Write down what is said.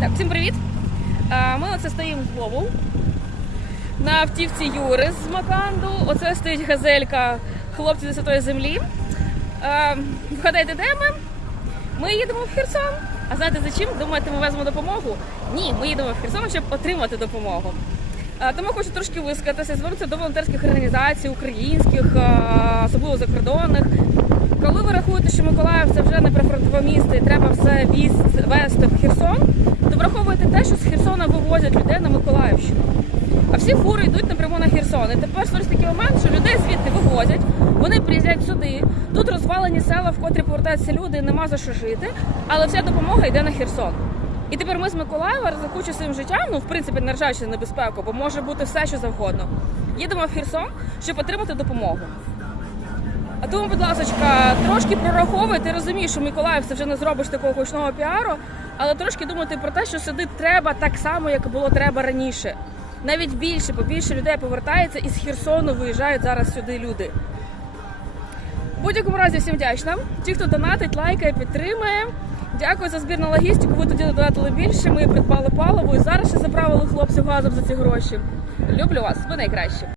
Так, всім привіт! Ми оце стоїмо з Вову на автівці Юри з Маканду. Оце стоїть газелька хлопці зі святої землі. А, Вгадайте, де ми? Ми їдемо в Херсон. А знаєте за чим? Думаєте, ми веземо допомогу? Ні, ми їдемо в Херсон, щоб отримати допомогу. Тому хочу трошки висказатися, звернутися до волонтерських організацій, українських, особливо закордонних. Рахуєте, що Миколаїв це вже не прифронтове місто і треба все везти в Херсон, то враховуйте те, що з Херсона вивозять людей на Миколаївщину. А всі фури йдуть напряму на Херсон. І тепер створюється такий момент, що людей звідти вивозять, вони приїздять сюди. Тут розвалені села, в котрі повертаються люди, нема за що жити, але вся допомога йде на Херсон. І тепер ми з Миколаєва, ризикуючи своїм життям, ну в принципі, наражаючи на небезпеку, бо може бути все, що завгодно. Їдемо в Херсон, щоб отримати допомогу. А тому, будь ласка, трошки прораховуйте, розумію, що Миколаїв це вже не зробиш такого гучного піару, але трошки думайте про те, що сюди треба так само, як було треба раніше. Навіть більше, побільше людей повертається і з Херсону виїжджають зараз сюди люди. В будь-якому разі всім вдячна. Ті, хто донатить, лайкає, підтримує. Дякую за збір на логістику. Ви тоді донатили більше. Ми придбали паливо і зараз ще заправили хлопців газом за ці гроші. Люблю вас, ви найкращі.